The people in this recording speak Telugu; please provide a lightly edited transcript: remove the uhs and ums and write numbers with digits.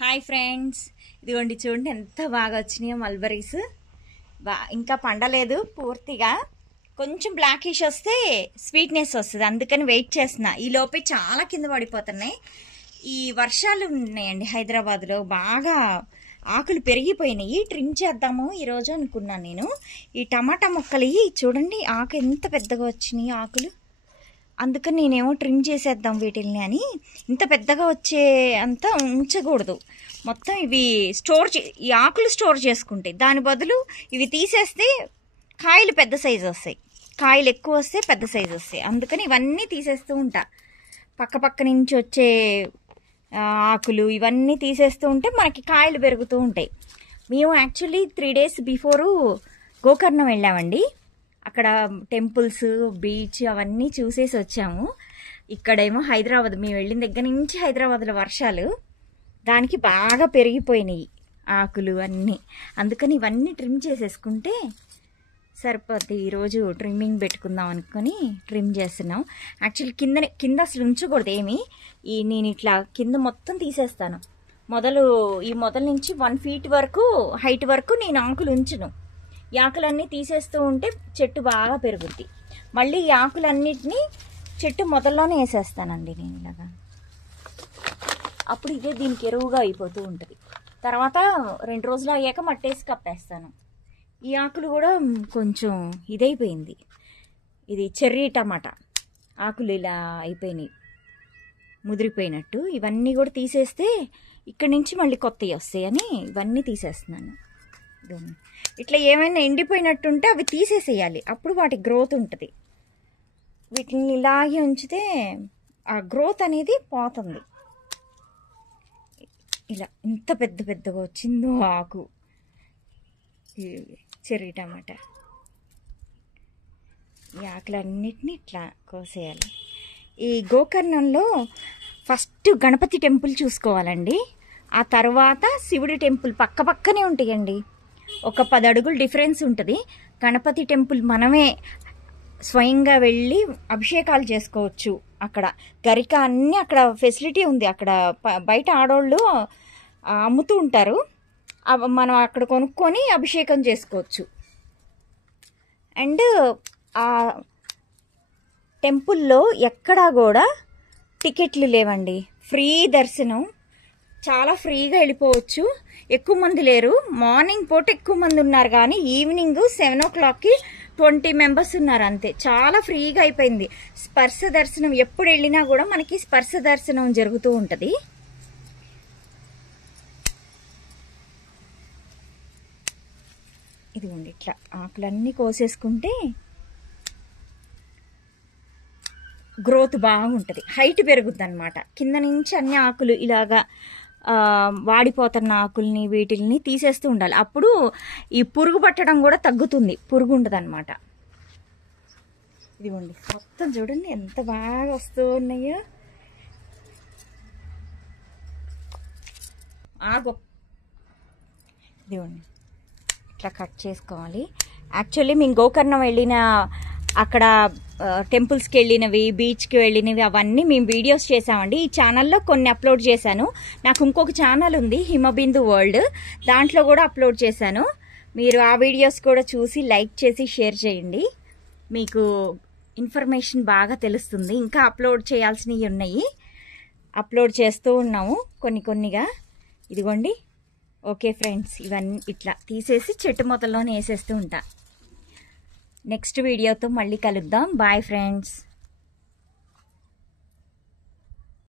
హాయ్ ఫ్రెండ్స్, ఇదిగోండి చూడండి ఎంత బాగా వచ్చినాయో మల్బరీస్. ఇంకా పండలేదు పూర్తిగా, కొంచెం బ్లాకిష్ వస్తే స్వీట్నెస్ వస్తుంది, అందుకని వెయిట్ చేస్తున్నా. ఈ లోపే చాలా కింద పడిపోతున్నాయి. ఈ వర్షాలు ఉన్నాయండి హైదరాబాద్లో, బాగా ఆకులు పెరిగిపోయినాయి. ట్రిమ్ చేద్దాము ఈరోజు అనుకున్నాను నేను. ఈ టమాటా మొక్కలు చూడండి, ఆకు ఎంత పెద్దగా వచ్చినాయి ఆకులు, అందుకని నేనేమో ట్రిమ్ చేసేద్దాం వీటిల్ని అని. ఇంత పెద్దగా వచ్చే అంతా ఉంచకూడదు, మొత్తం ఇవి ఈ ఆకులు స్టోర్ చేసుకుంటాయి. దాని బదులు ఇవి తీసేస్తే కాయలు పెద్ద సైజు వస్తాయి, కాయలు ఎక్కువ వస్తే పెద్ద సైజు వస్తాయి. అందుకని ఇవన్నీ తీసేస్తూ ఉంటా. పక్క నుంచి వచ్చే ఆకులు ఇవన్నీ తీసేస్తూ ఉంటే మనకి కాయలు పెరుగుతూ ఉంటాయి. మేము యాక్చువల్లీ 3 days బిఫోరు గోకర్ణం వెళ్ళామండి. అక్కడ టెంపుల్స్, బీచ్ అవన్నీ చూసేసి వచ్చాము. ఇక్కడేమో హైదరాబాద్, మేము వెళ్ళిన దగ్గర నుంచి హైదరాబాద్లో వర్షాలు, దానికి బాగా పెరిగిపోయినాయి ఆకులు అన్నీ. అందుకని ఇవన్నీ ట్రిమ్ చేసేసుకుంటే సరిపోద్ది. ఈరోజు ట్రిమ్మింగ్ పెట్టుకుందాం అనుకొని ట్రిమ్ చేస్తున్నాం. యాక్చువల్లీ కింద అసలు ఉంచకూడదు ఏమి. నేను ఇట్లా కింద మొత్తం తీసేస్తాను. ఈ మొదల నుంచి 1 feet వరకు హైట్ వరకు నేను ఆకులు ఉంచును. ఈ ఆకులన్నీ తీసేస్తూ ఉంటే చెట్టు బాగా పెరుగుద్ది. మళ్ళీ ఈ ఆకులన్నిటినీ చెట్టు మొదల్లోనే వేసేస్తానండి నేను ఇలాగా. అప్పుడు ఇదే దీనికి ఎరువుగా అయిపోతూ ఉంటుంది. తర్వాత 2 రోజులు అయ్యాక మట్టేసి కప్పేస్తాను. ఈ ఆకులు కూడా కొంచెం ఇదైపోయింది, ఇది చెర్రీ టమాటా ఆకులు ఇలా అయిపోయినాయి, ముదిరిపోయినట్టు. ఇవన్నీ కూడా తీసేస్తే ఇక్కడి నుంచి మళ్ళీ కొత్తవి వస్తాయని ఇవన్నీ తీసేస్తున్నాను. ఇట్లా ఏమైనా ఎండిపోయినట్టుంటే అవి తీసేసేయాలి, అప్పుడు వాటి గ్రోత్ ఉంటుంది. వీటిని ఇలాగే ఉంచితే ఆ గ్రోత్ అనేది పోతుంది. ఇలా ఎంత పెద్దగా వచ్చిందో ఆకు, చెర్రీ టమాటా. ఈ ఆకులన్నిటినీ ఇట్లా కోసేయాలి. ఈ గోకర్ణంలో ఫస్ట్ గణపతి టెంపుల్ చూసుకోవాలండి, ఆ తర్వాత శివుడి టెంపుల్ పక్కనే ఉంటాయండి. ఒక 10 అడుగులు డిఫరెన్స్ ఉంటుంది. గణపతి టెంపుల్ మనమే స్వయంగా వెళ్ళి అభిషేకాలు చేసుకోవచ్చు. అక్కడ గరిక అన్నీ అక్కడ ఫెసిలిటీ ఉంది. అక్కడ బయట ఆడోళ్ళు అమ్ముతూ ఉంటారు, మనం అక్కడ కొనుక్కొని అభిషేకం చేసుకోవచ్చు. అండ్ ఆ టెంపుల్లో ఎక్కడా కూడా టికెట్లు లేవండి, ఫ్రీ దర్శనం, చాలా ఫ్రీగా వెళ్ళిపోవచ్చు. ఎక్కువ మంది లేరు, మార్నింగ్ పూట ఎక్కువ మంది ఉన్నారు, కానీ ఈవినింగ్ 7 o'clockకి 20 members ఉన్నారు అంతే. చాలా ఫ్రీగా అయిపోయింది. స్పర్శ దర్శనం ఎప్పుడు వెళ్ళినా కూడా మనకి స్పర్శ దర్శనం జరుగుతూ ఉంటుంది. ఇదిగోండి ఇట్లా ఆకులన్నీ కోసేసుకుంటే గ్రోత్ బాగుంటుంది, హైట్ పెరుగుద్ది అనమాట. కింద నుంచి అన్ని ఆకులు ఇలాగా వాడిపోతున్న ఆకుల్ని వీటిల్ని తీసేస్తూ ఉండాలి. అప్పుడు ఈ పురుగు పట్టడం కూడా తగ్గుతుంది, పురుగు ఉండదు అనమాట. ఇదిగోండి మొత్తం చూడండి ఎంత బాగా వస్తూ ఉన్నాయో. ఇదిగోండి ఇట్లా కట్ చేసుకోవాలి. యాక్చువల్లీ మేము గోకర్ణం వెళ్ళిన అక్కడ టెంపుల్స్కి వెళ్ళినవి, బీచ్కి వెళ్ళినవి అవన్నీ మేము వీడియోస్ చేసామండి. ఈ ఛానల్లో కొన్ని అప్లోడ్ చేశాను. నాకు ఇంకొక ఛానల్ ఉంది, హిమబిందు వరల్డ్, దాంట్లో కూడా అప్లోడ్ చేశాను. మీరు ఆ వీడియోస్ కూడా చూసి లైక్ చేసి షేర్ చేయండి, మీకు ఇన్ఫర్మేషన్ బాగా తెలుస్తుంది. ఇంకా అప్లోడ్ చేయాల్సినవి ఉన్నాయి, అప్లోడ్ చేస్తూ ఉన్నాము కొన్నిగా. ఇదిగోండి. ఓకే ఫ్రెండ్స్, ఇవన్నీ ఇట్లా తీసేసి చెట్టు మొదల్లోనే వేసేస్తూ ఉంటా. నెక్స్ట్ వీడియోతో మళ్ళీ కలుద్దాం. Bye friends.